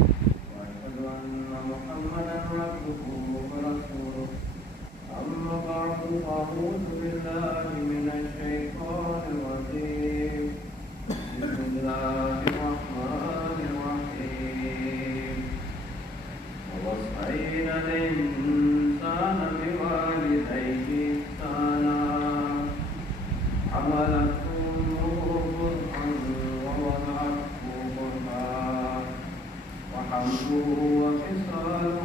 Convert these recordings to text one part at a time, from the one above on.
وأشهد أن محمدا عبده ورسوله أما بعد فأعوذ بالله من الشيطان الرجيم بسم الله الرحمن الرحيم ووصينا الإنسان بوالديه إحسانا حملته أمه كرها ووضعته كرها وحمله وفصاله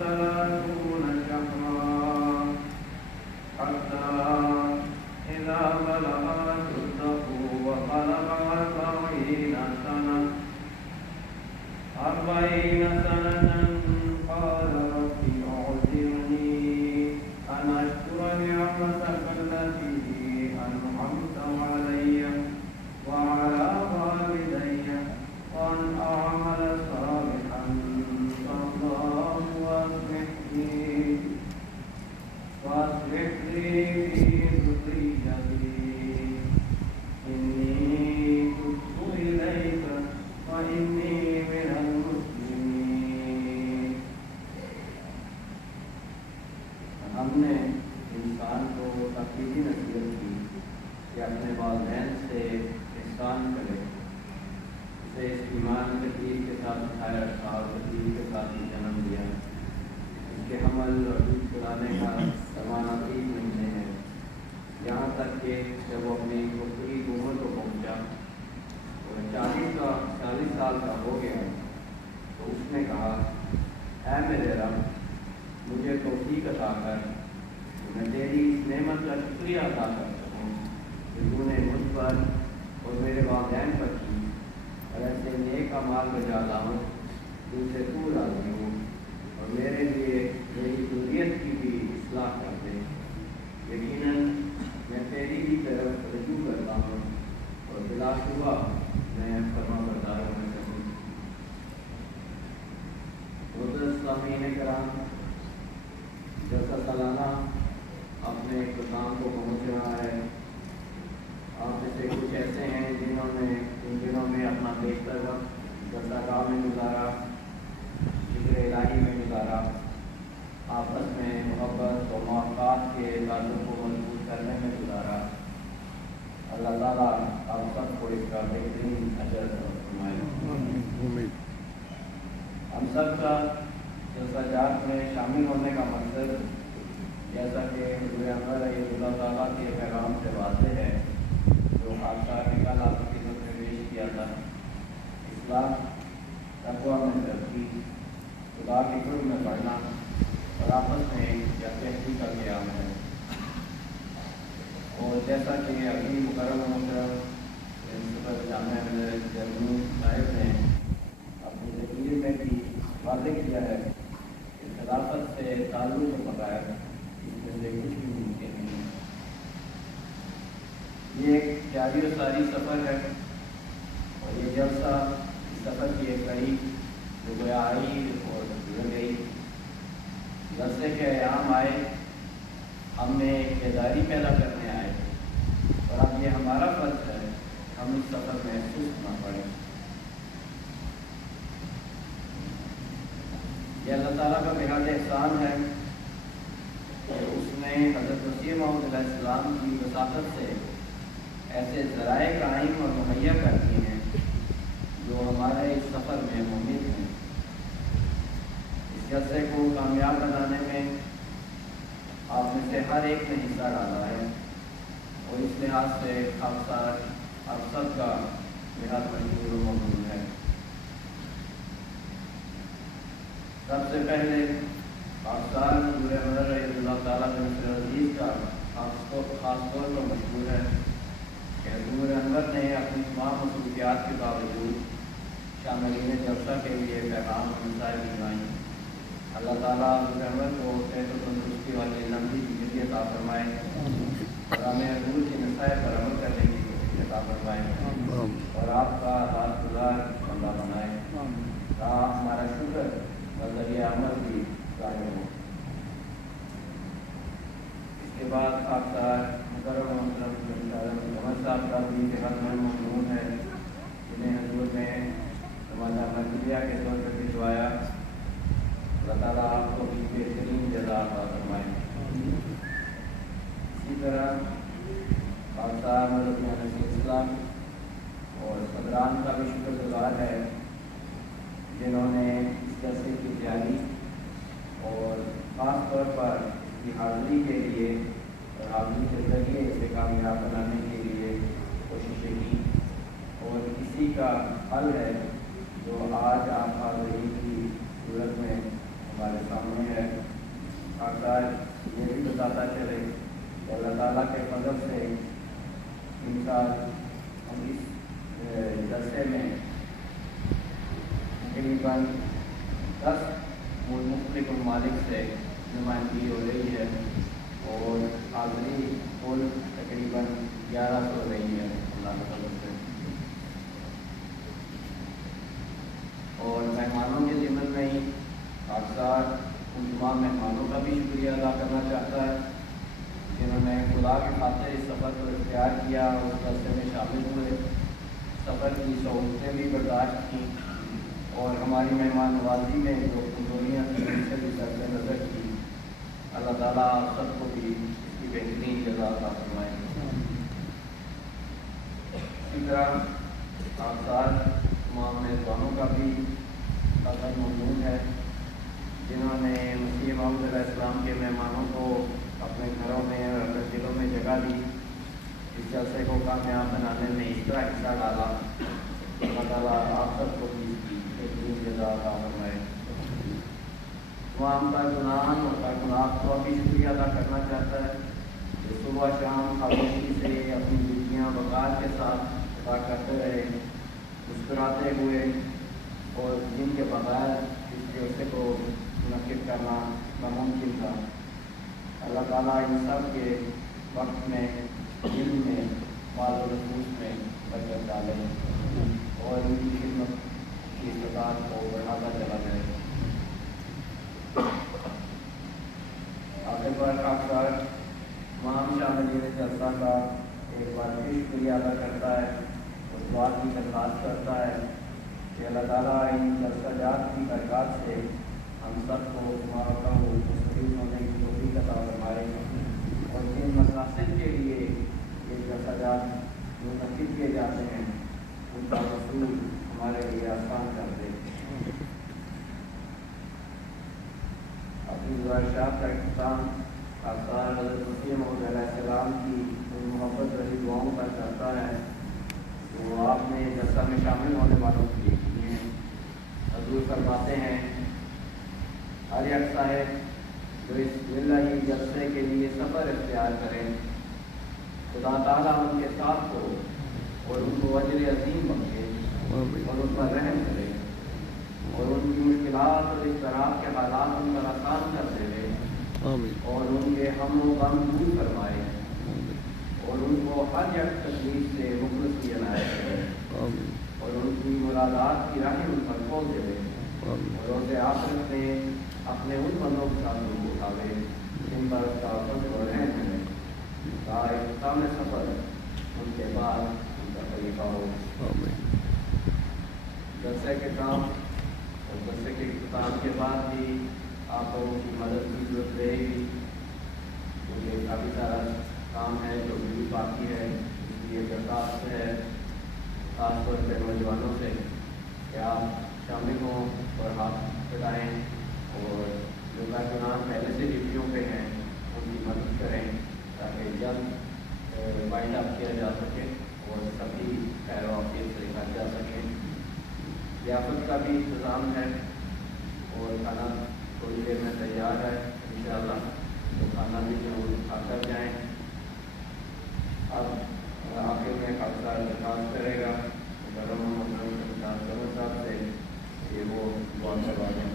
30 شهرا حتى إذا بلغ أشده وبلغ 40 سنة قال رب أعذرني أن أشكر نعمتك التي أنعمت علي وعلى والدي وأن أعمل صالحا ترضاه وأصلح لي في ذريتي إني تبت إليك وإني من المسلمين. ہم نے انسان کو تقریبی نصیحت کی کہ اپنے والدین سے احسان کرے، اسے اس ایمان تکلیف کے ساتھ اٹھایا اور تکلیف کے ساتھ ہی جنم دیا، اس کے حمل اور دودھ پلانے کا زمانہ 3 مہینے ہے، یہاں تک کہ جب وہ اپنی پختگی عمر کو پہنچا اور 40 سال کا ہو گیا تو اس نے کہا اے میرے رب مجھے توفیق عطا کر کہ میں تیری اس نعمت کا شکریہ ادا کر سکوں کہ تو نے مجھ پر اور میرے والدین پر کی، اور ایسے نیک اعمال بجا لاؤں جن سے تو راضی ہوں، اور میرے لیے میری ضروریت کی بھی اصلاح کر دے۔ یقیناً میں تیری ہی طرف رجوع کرتا ہوں اور بلا شبہ میں فرما بردار ہونے سکوں۔ محترم سامعین کرام، جیسا سالانہ اپنے اختتام کو پہنچ رہا ہے، آپ میں سے کچھ ایسے ہیں جنہوں نے ان دنوں میں اپنا بیشتر وقت درسگاہ میں گزارا، ذکر الہی میں گزارا، آپس میں محبت و موافقات کے تعلق کو مضبوط کرنے میں گزارا۔ اللہ تعالیٰ آپ سب کو اس کا بہترین اجر فرمائے۔ ہم سب کا جلسہ جات میں شامل ہونے کا مقصد، جیسا کہ حضور اکبر رضی اللہ تعالیٰ کے پیغام سے واضح ہے جو خاصہ نے کل آپ کی خدمت میں پیش کیا تھا، اصلاح، تقویٰ میں ترقی، خدا کے قرب میں بڑھنا اور آپس میں یکجہتی کا قیام ہے۔ اور جیسا کہ ابھی مکرم محترم پرنسپل جامعہ جرمنی صاحب نے اپنی تقریر میں بھی واضح کیا ہے کہ خلافت سے تعلق کے بغیر اس میں سے کچھ بھی ممکن نہیں۔ یہ ایک جاری و ساری سفر ہے اور یہ جلسہ اس سفر کی ایک کڑی جو گویا آئی اور گزر گئی۔ جلسے کے ایام آئے، ہم میں ایک بیداری پیدا کرنے آئے، اور اب یہ ہمارا فرض ہے ہم اس سفر میں سست نہ پڑیں۔ یہ اللہ تعالیٰ کا بہت احسان ہے کہ اس نے حضرت مسیح موعود علیہ السلام کی وساطت سے ایسے ذرائع قائم اور مہیا کر دی ہیں جو ہمارے اس سفر میں موجود ہیں۔ اس جلسے کو کامیاب بنانے میں آپ میں سے ہر ایک نے حصہ ڈالا ہے، اور اس لحاظ سے آپ سب کا بہت مشکور و ممنون ہے۔ سب سے پہلے خاص حضور اکبر رضی اللہ تعالیٰ عنہ عزیز کا خاص طور پر مشہور ہے کہ حضور انور نے اپنی تمام مصروفیات کے باوجود شاملین جلسہ کے لیے پیغام اور مسائل بھجوائیں۔ اللہ تعالیٰ حضور انور کو صحت و تندرستی والی لمبی زندگی عطا فرمائے اور ہمیں حضور کی نصائح پر عمل کرنے کی توفیق عطا فرمائے اور آپ کا راز گزار بندہ بنائے تاکہ ہمارا شکر اور ذریعہ عمل بھی ظاہر ہو۔ اس کے بعد آپ کا مکرم محمد صاحب کا بھی بہت ممنون ہے جنہیں حضور نے سماجہ مرکزیہ کے طور پر بھی भिजवाया, अल्लाह ताला आपको भी बेहतरीन जज़ा अता फरमाए। इसी तरह खालसा इस्लाम और सदरान का भी शुक्रगुजार है जिन्होंने इस जलसे की तैयारी और ख़ास तौर पर इसकी हाज़िरी के लिए और हाज़िरी के ज़रिए इसे कामयाब बनाने के लिए कोशिशें की, और इसी का हल है जो आज आप हाज़िरी की सूरत में हमारे सामने है। खालसा ये भी बताता चले कि अल्लाह ताला के फज़ल से इन साल हम इस जलसे में तकरीबन 10 मुख्तलिफ ममालिक से नुमाइंदगी हो रही है और हाज़िरी कुल तकरीबन 1100 हो रही है अल्लाह के फज़ल से। और मेहमानों के ज़िम्मन में ही खालसा उन तमाम मेहमानों का भी शुक्रिया अदा करना चाहता है जिन्होंने खुदा के खातिर इस सफ़र को इख्तियार किया और उस जलसे में शामिल हुए, सफ़र की सहूलतें भी बर्दाश्त की और हमारी मेहमान नवाजी में जो कमजोरियाँ थी उनसे भी सरसे नज़र की। अल्लाह ताला आप सबको भी इसकी बेहतरीन जज़ा अता फरमाए। इसी तरह आप तमाम मेज़बानों का भी कदर ममनून है जिन्होंने मसीह मौऊद अलैहिस्सलाम के मेहमानों को अपने घरों में और अपने दिलों में जगह दी, इस जलसे को कामयाब बनाने में इस तरह हिस्सा डाला। अल्लाह ताला आप सबको भी इसकी बेहतरीन जज़ा अता फरमाए। तमाम कारकुनान और कारकुनात को भी शुक्रिया अदा करना चाहता है कि सुबह शाम खामोशी से अपनी ड्यूटियाँ वक़ार के साथ अदा करते रहे, मुस्कुराते हुए, और जिनके बगैर इस जलसे को मुनक्किद करना नामुमकिन था। अल्लाह ताला इन सब के वक्त में, दिल में, माल और नफूस में बरकत डाले और उनकी खिदमत की इस्ताअत को बढ़ाता चला जाए। आगे पर खासकर तमाम शामिलीन जलसा का एक बार फिर शुक्रिया अदा करता है और दुआ की दरख्वास्त करता है कि अल्लाह ताला इन जलसा जात की बरकत से हम सबको मुस्तफ़ीद होने की तौफ़ीक़ अता फरमाए और जिन मक़ासिद के लिए ये जलसा जात मुनक़्क़िद किए जाते हैं उनका वसूल हमारे लिए आसान कर दे। अपनी गुज़ारिशात का इख्तिताम हज़रत मसीह मौऊद अलैहिस्सलाम की उन मोहब्बत भरी दुआओं पर करता है तो आपने जलसा में शामिल होने वालों के लिए की हैं। हज़ूर फरमाते हैं, हर एक साहिब जो इस इलाही जलसे के लिए सफ़र इख्तियार करें, खुदा ताला उनके साथ हो और उनको अजर अज़ीम बख्शे और उन पर रहम करे और उनकी मुश्किलात और इस तरह के हालात उन पर आसान कर देवे और उनके हम गम दूर फरमाए और उनको हर एक तकलीफ से मुखलिस भी बनाए और उनकी मुरादात की राहें उन पर खोल देवे और रोज़े आखिरत में अपने उन बंदों के साथ उनको उठावे जिन पर उसका फज़ल और रहम है। सामने सफ़र उनके बाद उनका तरीक़ा हो। जलसे के काम और जलसे के इख्तिताम के बाद भी आप लोगों की मदद की जरूरत रहेगी क्योंकि काफ़ी सारा काम है जो भी बाकी है, इसलिए दरख्वास्त है ख़ास तौर पर नौजवानों से कि आप शामिल हों और हाथ बढ़ाएँ और जो कारकुनान पहले से ड्यूटियों पे हैं उनकी मदद करें ताकि जल्द वाइंड अप किया जा सके और सभी खैर वाक़ियत से निकाल जा सकें। ज़ियाफ़त का भी इंतज़ाम है और खाना थोड़ी देर में तैयार है इंशाअल्लाह, तो खाना भी जरूर खाकर जाएँ। अब आखिर में खालसा दरख्वास्त करेगा गरम मोहम्मद साहब से ये वो दुआ करवा दें।